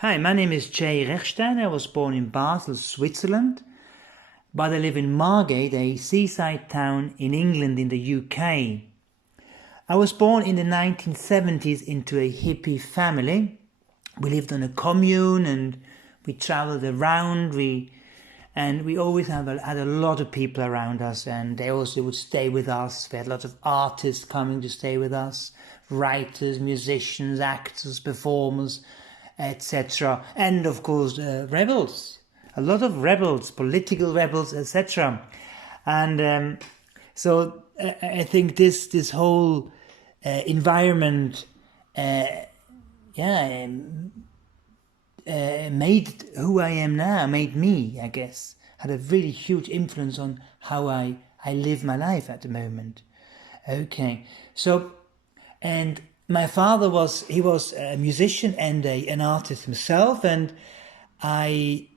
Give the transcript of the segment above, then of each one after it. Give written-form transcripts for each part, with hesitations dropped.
Hi, my name is Rechsteiner. I was born in Basel, Switzerland, but I live in Margate, a seaside town in England in the UK. I was born in the 1970s into a hippie family. We lived on a commune and we traveled around. We always had a lot of people around us, and they also would stay with us. We had a lot of artists coming to stay with us, writers, musicians, actors, performers, etc. And of course, rebels. A lot of rebels, political rebels, etc. And so I think this whole environment, made who I am now, made me, I guess, had a really huge influence on how I live my life at the moment. Okay, so, and my father was a musician and an artist himself, and I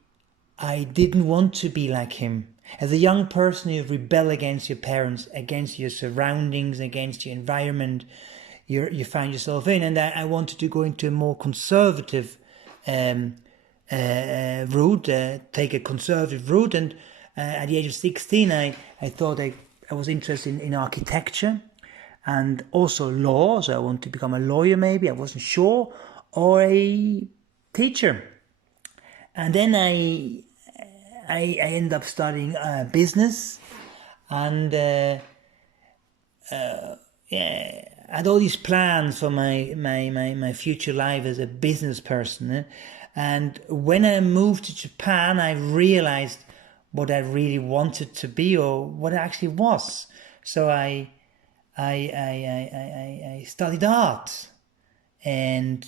didn't want to be like him. As a young person, you rebel against your parents, against your surroundings, against your environment you find yourself in, and I wanted to go into a more conservative route, take a conservative route, and at the age of 16, I thought I was interested in architecture and also law, so I wanted to become a lawyer maybe, I wasn't sure, or a teacher. And then I ended up studying business, and I had all these plans for my future life as a business person. And when I moved to Japan, I realized what I really wanted to be, or what I actually was. So I studied art, and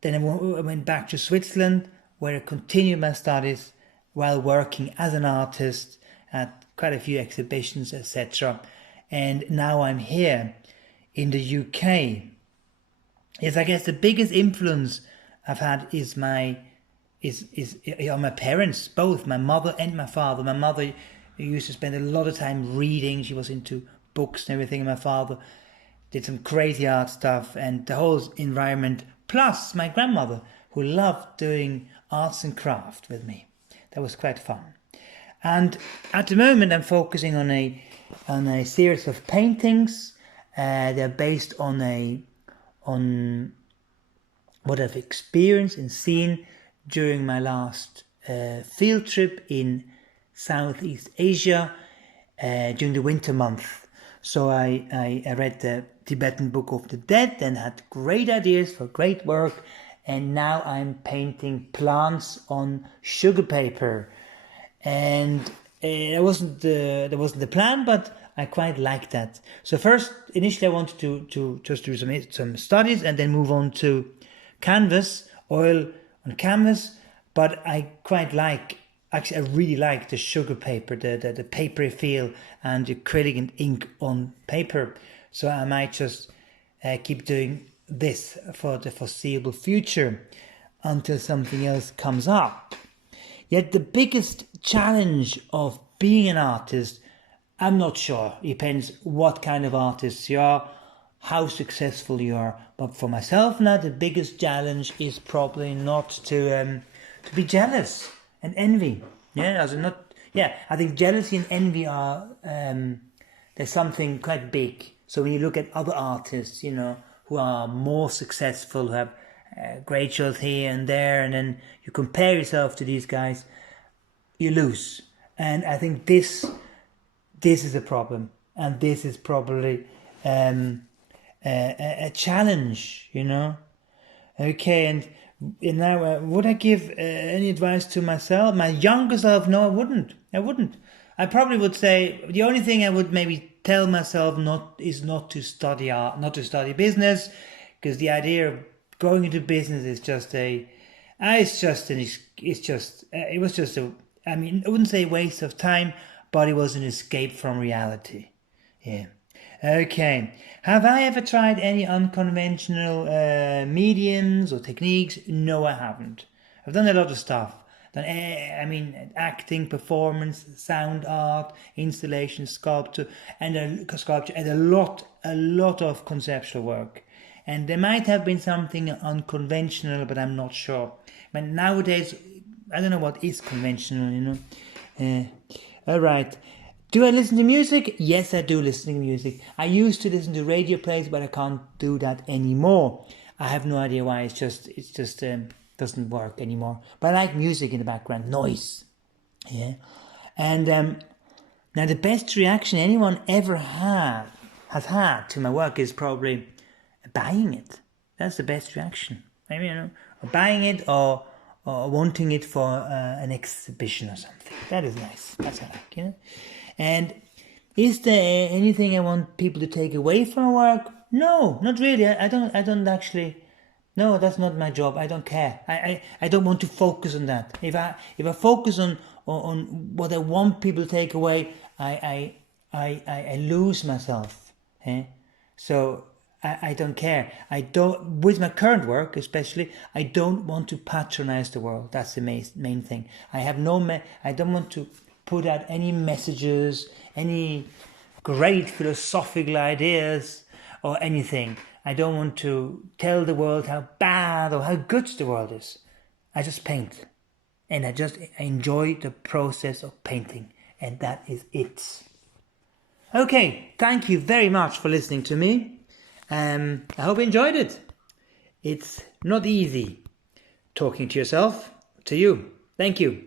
then I went back to Switzerland, where I continued my studies while working as an artist at quite a few exhibitions, etc. And now I'm here in the UK. Yes, I guess the biggest influence I've had is my parents, both my mother and my father. My mother used to spend a lot of time reading. She was into books and everything. And my father did some crazy art stuff, and the whole environment. Plus my grandmother, who loved doing arts and craft with me. That was quite fun. And at the moment, I'm focusing on a series of paintings. They're based on what I've experienced and seen during my last field trip in Southeast Asia during the winter month. So I read the Tibetan Book of the Dead and had great ideas for great work, and now I'm painting plants on sugar paper. And that wasn't the plan, but I quite like that. So first, initially, I wanted to just do some studies and then move on to canvas, oil on canvas. But I quite like, actually, I really like the sugar paper, the papery feel, and the acrylic and ink on paper. So I might just keep doing this for the foreseeable future until something else comes up. Yet the biggest challenge of being an artist, I'm not sure. It depends what kind of artist you are, how successful you are. But for myself now, the biggest challenge is probably not to be jealous and envy. I think jealousy and envy are there's something quite big. So when you look at other artists, who are more successful, who have great shows here and there, and then you compare yourself to these guys, you lose. And I think this is a problem, and this is probably a challenge, Okay, and now would I give any advice to myself, my younger self? No, I wouldn't. I probably would say the only thing I would maybe tell myself not to study art, not to study business, because the idea of going into business is just I wouldn't say a waste of time, but it was an escape from reality. Yeah. Okay. Have I ever tried any unconventional mediums or techniques? No, I haven't. I've done a lot of stuff. Acting, performance, sound art, installation, sculpture, and a lot of conceptual work. And there might have been something unconventional, but I'm not sure. But nowadays, I don't know what is conventional, all right. Do I listen to music? Yes, I do listen to music. I used to listen to radio plays, but I can't do that anymore. I have no idea why. It's just doesn't work anymore. But I like music in the background, noise. Yeah. And now the best reaction anyone ever has had to my work is probably buying it. That's the best reaction. Maybe, or buying it or wanting it for an exhibition or something. That is nice. That's what I like, And is there anything I want people to take away from work? No, not really. I don't actually. No, that's not my job. I don't care. I don't want to focus on that. If I focus on what I want people to take away, I lose myself. So I don't care. I don't, with my current work especially, I don't want to patronize the world. That's the main thing. I don't want to put out any messages, any great philosophical ideas or anything. I don't want to tell the world how bad or how good the world is. I just paint. And I enjoy the process of painting. And that is it. Okay, thank you very much for listening to me. I hope you enjoyed it. It's not easy talking to yourself, to you. Thank you.